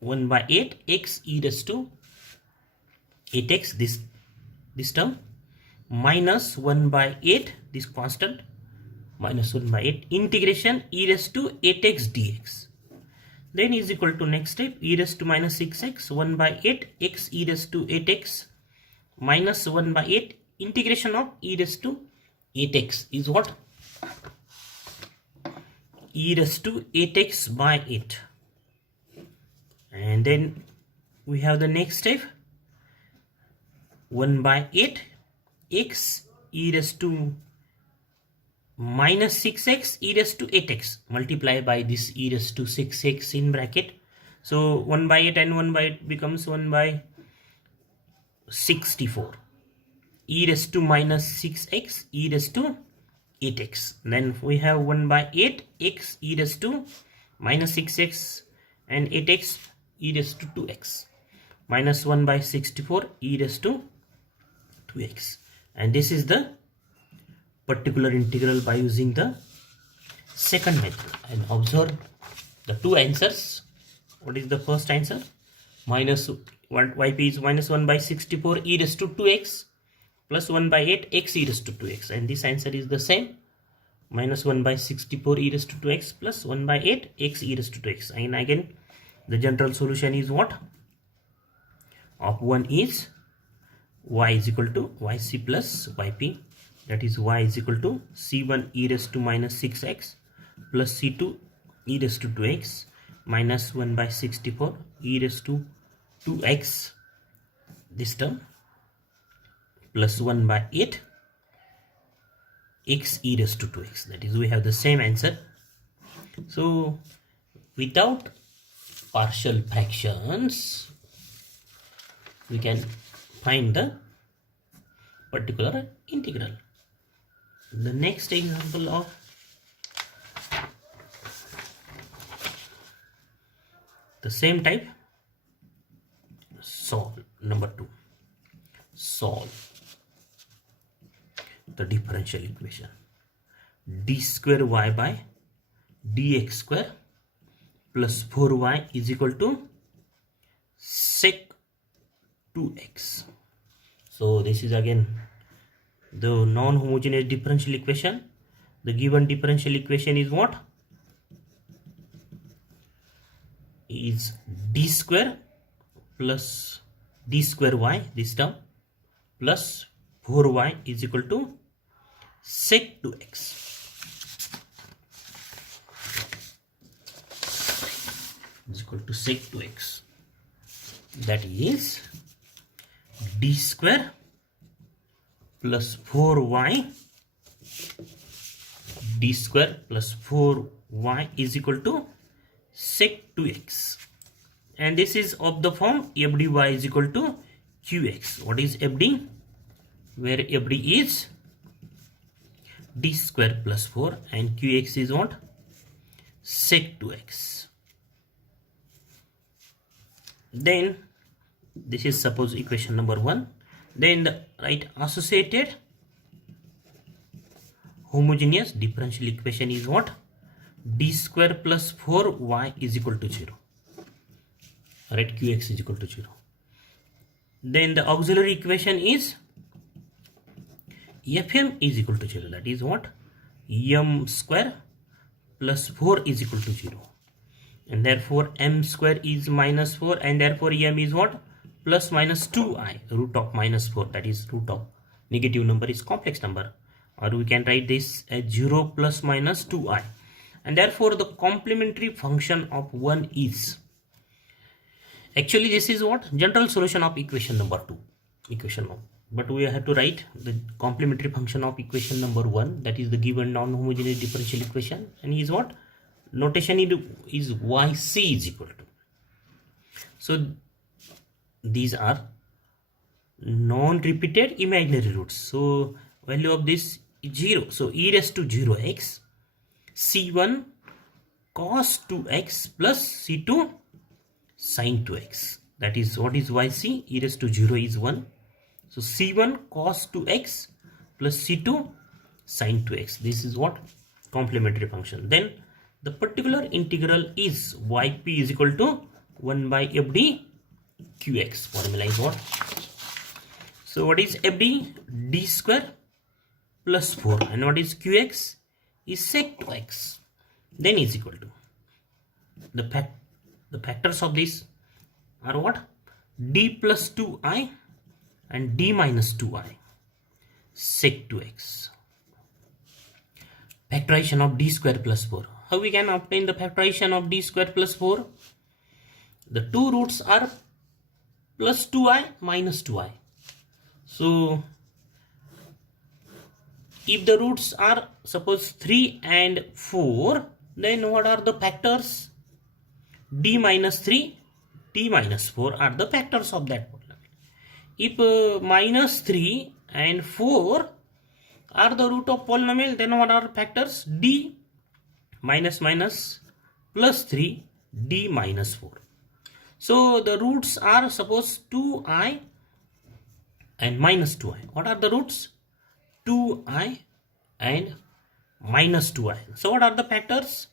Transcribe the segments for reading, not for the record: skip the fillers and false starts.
1 by 8 x e raised to 8x, this term, minus 1 by 8, this constant, minus 1 by 8 integration e raised to 8x dx. Then is equal to next step, e raised to minus 6x, 1 by 8 x e raised to 8x minus 1 by 8 integration of e raised to 8x is what? E raised to 8x by 8. And then we have the next step, 1 by 8 x e raised to minus 6x e raised to 8x multiply by this e raised to 6x in bracket. So 1 by 8 and 1 by 8 becomes 1 by 64 e raised to minus 6x e raised to 8x. Then we have 1 by 8 x e raised to minus 6x and 8x e raised to 2x minus 1 by 64 e raised to 2x. And this is the particular integral by using the second method. And observe the two answers. What is the first answer? Minus yp is minus 1 by 64 e raised to 2x plus 1 by 8 x e raised to 2x. And this answer is the same. Minus 1 by 64 e raised to 2x plus 1 by 8 x e raised to 2x. And again, the general solution is what? Of 1 is y is equal to yc plus yp, that is y is equal to c1 e raised to minus 6x plus c2 e raised to 2x minus 1 by 64 e raised to 2x, this term, plus 1 by 8 x e raised to 2x. That is, we have the same answer. So without partial fractions we can find the particular integral. The next example of the same type, solve. Number 2, solve the differential equation d square y by dx square plus 4y is equal to sec 2x. So this is again the non-homogeneous differential equation. The given differential equation is what? Is d square plus d square y, this term, plus 4y is equal to sec 2x. Is equal to sec 2x. That is d square plus 4y, d square plus 4y is equal to sec 2x. And this is of the form f dy is equal to qx. What is f d? Where f d is d square plus 4 and qx is what? Sec 2x. Then this is suppose equation number 1. Then the right associated homogeneous differential equation is what? D square plus 4y is equal to 0. Right, qx is equal to 0. Then the auxiliary equation is fm is equal to 0. That is what? M square plus 4 is equal to 0. And therefore m square is minus 4 and therefore m is what? Plus minus 2i root of minus 4, that is root of negative number is complex number, or we can write this as 0 plus minus 2i. And therefore the complementary function of 1 is, actually this is what? General solution of equation number 2, equation 1. But we have to write the complementary function of equation number 1, that is the given non-homogeneous differential equation, and is what? Notation is yc is equal to. So these are non-repeated imaginary roots. So value of this is 0. So e raised to 0x c1 cos 2x plus c2 sin 2x. That is what is yc? E raised to 0 is 1. So c1 cos 2x plus c2 sin 2x. This is what? Complementary function. Then the particular integral is yp is equal to 1 by FD QX. Formula is what? So what is FD? D square plus 4. And what is QX? Is sec 2x. Then is equal to the factors of this are what? D plus 2i and D minus 2i sec 2x. Factorization of D square plus 4. How we can obtain the factorization of D square plus 4? The two roots are plus 2i minus 2i. So if the roots are suppose 3 and 4, then what are the factors? D minus 3, D minus 4 are the factors of that polynomial. If minus 3 and 4 are the root of polynomial, then what are factors? D minus minus plus 3, D minus 4. So the roots are suppose 2i and minus 2i. What are the roots? 2i and minus 2i. So what are the factors?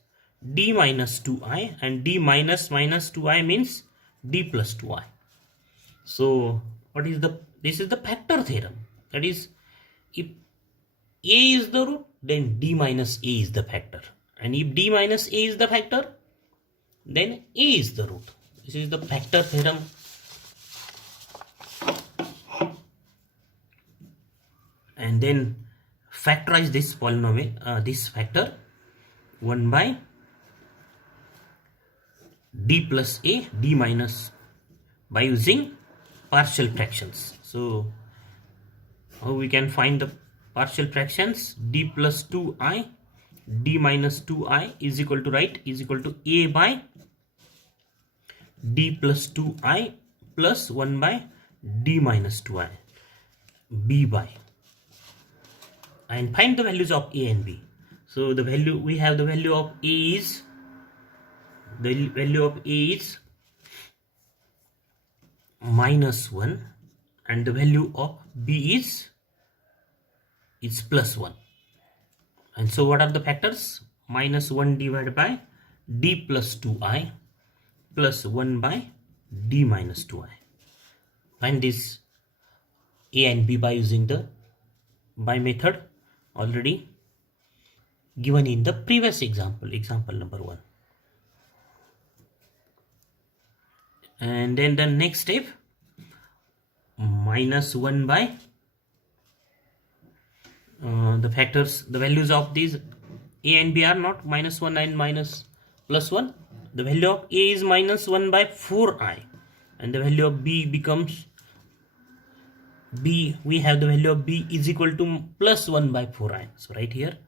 D minus 2i, and D minus minus 2i means D plus 2i. So what is this is the factor theorem. That is, if A is the root, then D minus A is the factor. And if D minus A is the factor, then A is the root. This is the factor theorem. And then factorize this polynomial, this factor 1 by D plus A, D minus, by using partial fractions. So how we can find the partial fractions? D plus 2i, D minus 2i is equal to, right, is equal to A by D plus 2i plus 1 by D minus 2i, B by, and find the values of A and B. So the value, we have the value of A is, minus 1, and the value of B is plus 1. And so what are the factors? Minus 1 divided by D plus 2i plus 1 by D minus 2i. Find this A and B by using the by method already given in the previous example, example number 1. And then the next step, minus 1 by the factors, the values of these A and B are not minus 1 and minus plus 1. The value of A is minus 1 by 4i, and the value of B becomes B, we have the value of B is equal to plus 1 by 4i. So right here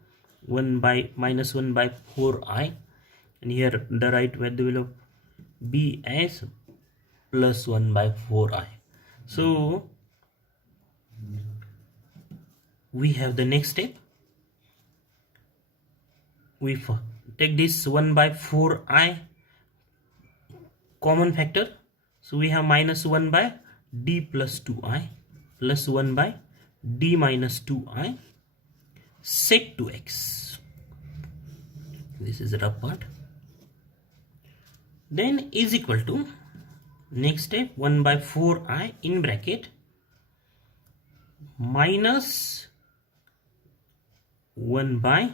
1 by minus 1 by 4i, and here the right where the value of B as plus 1 by 4i. So we have the next step. We take this 1 by 4i common factor. So we have minus 1 by D plus 2i plus 1 by D minus 2i sec 2x. This is the rough part. Then is equal to, next step, 1 by 4i in bracket minus 1 by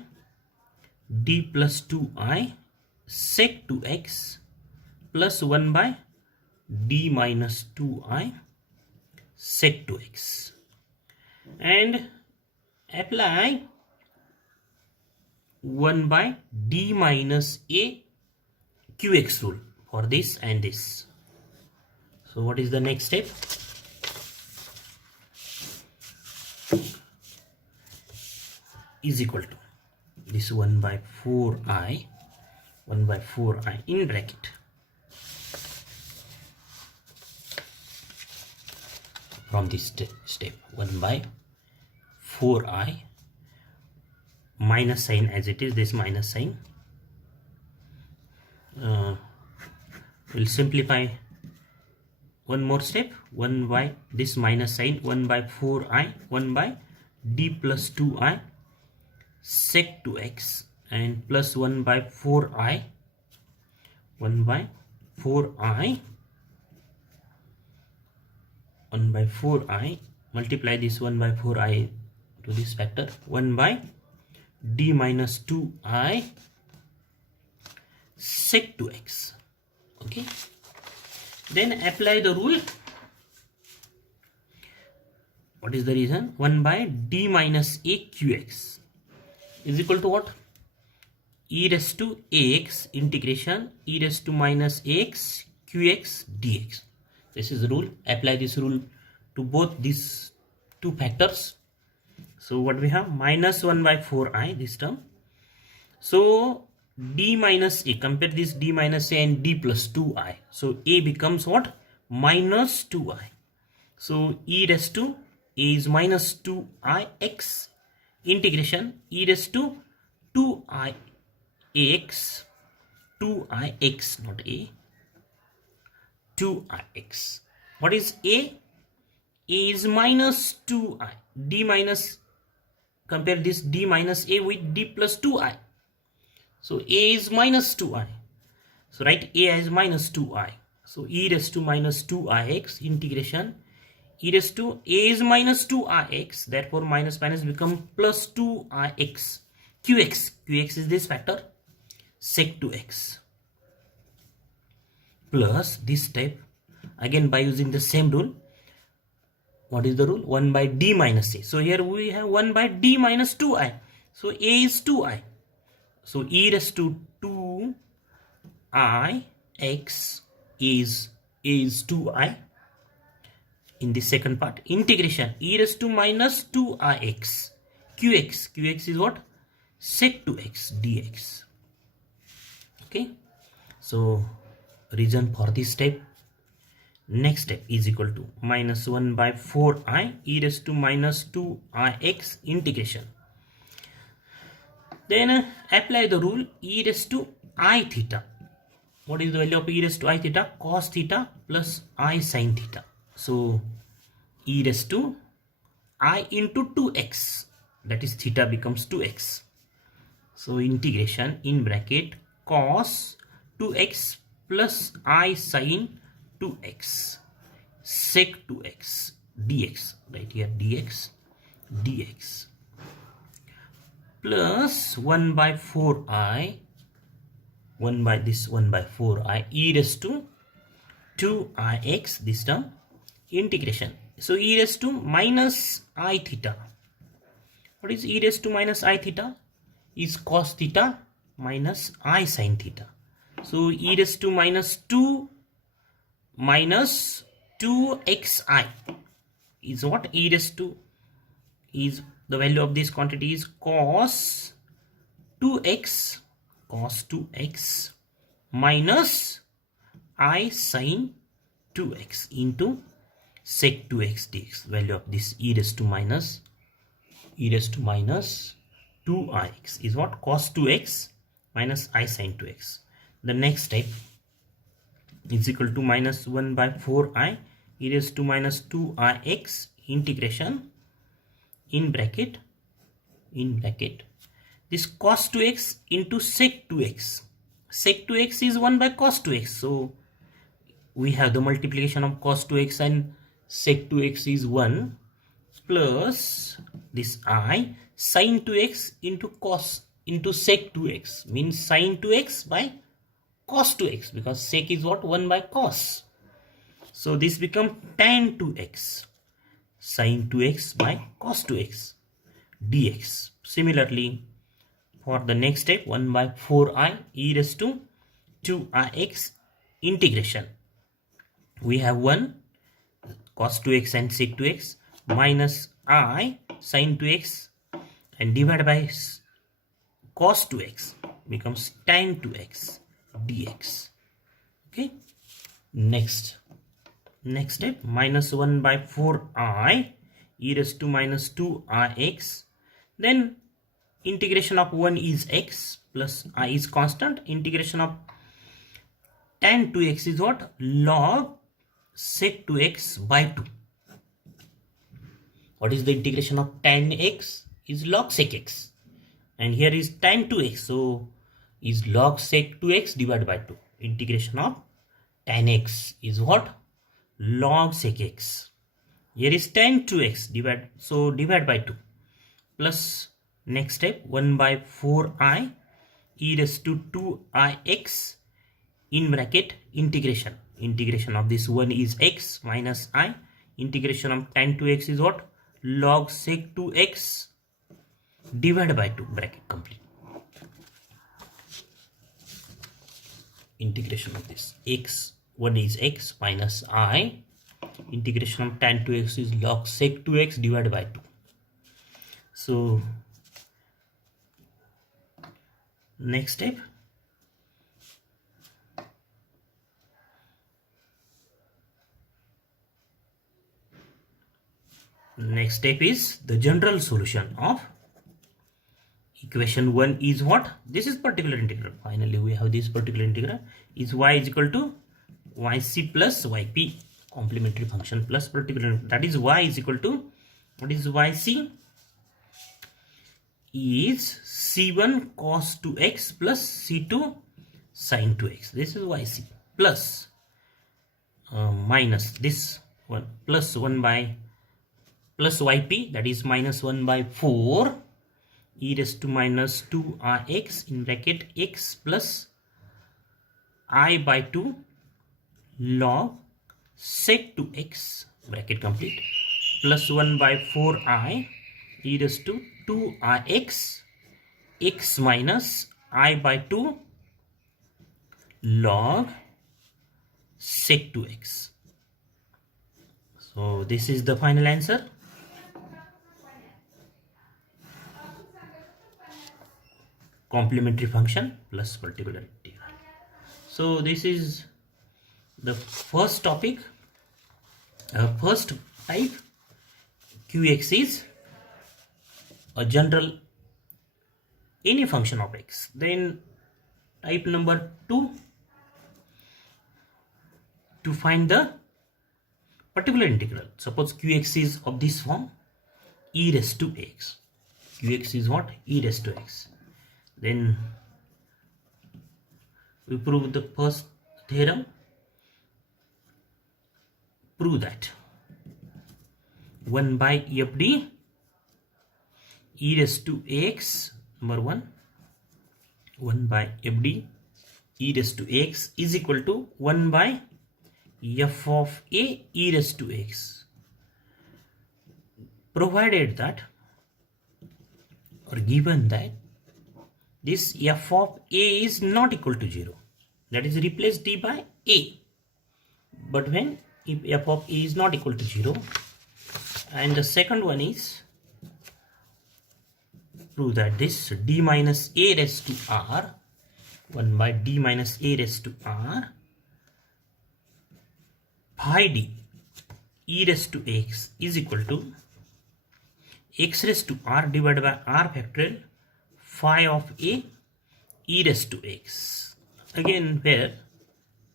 D plus 2i sec 2x plus 1 by D minus 2i sec 2x, and apply 1 by D minus A QX rule for this and this. So what is the next step? Is equal to this 1 by 4i in bracket from this step 1 by 4i minus sign, as it is this minus sign. We'll simplify one more step, 1 by this minus sign, 1 by 4i, 1 by D plus 2i sec 2x, and plus 1 by 4i, 1 by 4i, 1 by 4i, multiply this 1 by 4i to this factor, 1 by d minus 2i sec 2x. Okay, then apply the rule. What is the reason? 1 by d minus a qx is equal to what? E raised to ax integration e raised to minus ax qx dx. This is the rule. Apply this rule to both these two factors. So what we have? Minus 1 by 4i, this term. So d minus a, compare this d minus a and d plus 2i. So a becomes what? Minus 2i. So e raised to a is minus 2ix integration e raised to 2ix, 2ix, not a, 2ix. What is a? A is minus 2i. D minus, compare this d minus a with d plus 2i. So a is minus 2i. So write a as minus 2i. So e raised to minus 2ix integration e raised to a is minus 2ix. Therefore minus minus become plus 2ix. Qx is this factor, sec 2x, plus this type again by using the same rule. What is the rule? 1 by d minus a. So here we have 1 by d minus 2i. So a is 2i. So e raised to 2ix is 2i. In the second part, integration e raised to minus 2ix qx is what? Sec 2x dx. Okay, so reason for this step. Next step is equal to minus 1 by 4i e raised to minus 2ix integration. Then apply the rule e raised to I theta. What is the value of e raised to I theta? Cos theta plus I sin theta. So e raised to I into 2x, that is theta becomes 2x. So integration in bracket cos 2x plus I sin 2x sec 2x dx, right here dx plus 1 by 4i, 1 by 4i e raised to 2ix, this term integration. So e raised to minus I theta. What is e raised to minus I theta? Is cos theta minus I sin theta. So e raised to minus 2 minus 2xi is what? E raised to is the value of this quantity is cos 2x minus I sin 2x into sec 2x dx. Value of this e raised to minus 2ix is what? Cos 2x minus I sin 2x. The next step is equal to minus 1 by 4i e raised to minus 2ix integration in bracket this cos 2x into sec 2x. Sec 2x is 1 by cos 2x. So we have the multiplication of cos 2x and sec 2x is 1 plus this I sin 2x into cos into sec 2x means sin 2x by cos 2x, because sec is what? 1 by cos. So this becomes tan 2x sin 2x by cos 2x dx. Similarly for the next step, 1 by 4i e raised to 2ix integration. We have 1 cos 2x and sec 2x minus I sin 2x and divided by cos 2x becomes tan 2x dx. Okay, next step, minus 1 by 4i e raised to minus 2ix. Then integration of 1 is x plus I is constant. Integration of tan 2x is what? Log sec 2x by 2. What is the integration of tan x? Is log sec x, and here is tan 2x, so is log sec 2x divided by 2. Integration of tan x is what? Log sec x. Here is tan 2x, divide by 2, plus next step 1 by 4i e raised to 2ix in bracket integration of this one is x minus I, integration of tan 2x is what? Log sec 2x divided by 2, bracket complete. Integration of this x, one is x minus I, integration of tan 2x is log sec 2x divided by 2. So next step, is the general solution of equation 1 is what? This is particular integral. Finally we have this particular integral is y is equal to yc plus yp, complementary function plus particular, that is y is equal to, what is yc? Is c1 cos 2x plus c2 sin 2x. This is yc plus minus this one plus 1 by plus yp, that is minus 1 by 4 e raised to minus 2rx in bracket x plus I by 2 log sec 2x, bracket complete, plus 1 by 4i e raised to 2rx x minus I by 2 log sec 2x. So this is the final answer. Complementary function plus particular integral. So this is the first topic, first type. Qx is a general any function of x. Then type number 2, to find the particular integral. Suppose Qx is of this form, e raised to x. Qx is what? E raised to x. Then we prove the first theorem. Prove that 1 by FD e raised to x, number 1 by FD e raised to x is equal to 1 by f of a e raised to x, provided that, or given that, this f of a is not equal to 0, that is replace d by a. But when if f of a is not equal to 0, and the second one is prove that this d minus a raised to r, 1 by d minus a raised to r pi d e raised to x is equal to x raised to r divided by r factorial phi of a e raised to x. Again, where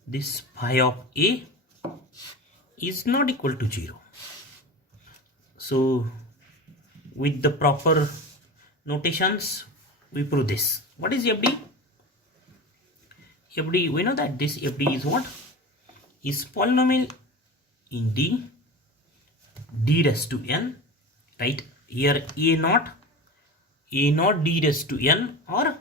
this phi of a is not equal to 0. So with the proper notations we prove this. What is FD? FD, we know that this FD is what? Is polynomial in d raised to n, right? Here a naught d raised to n or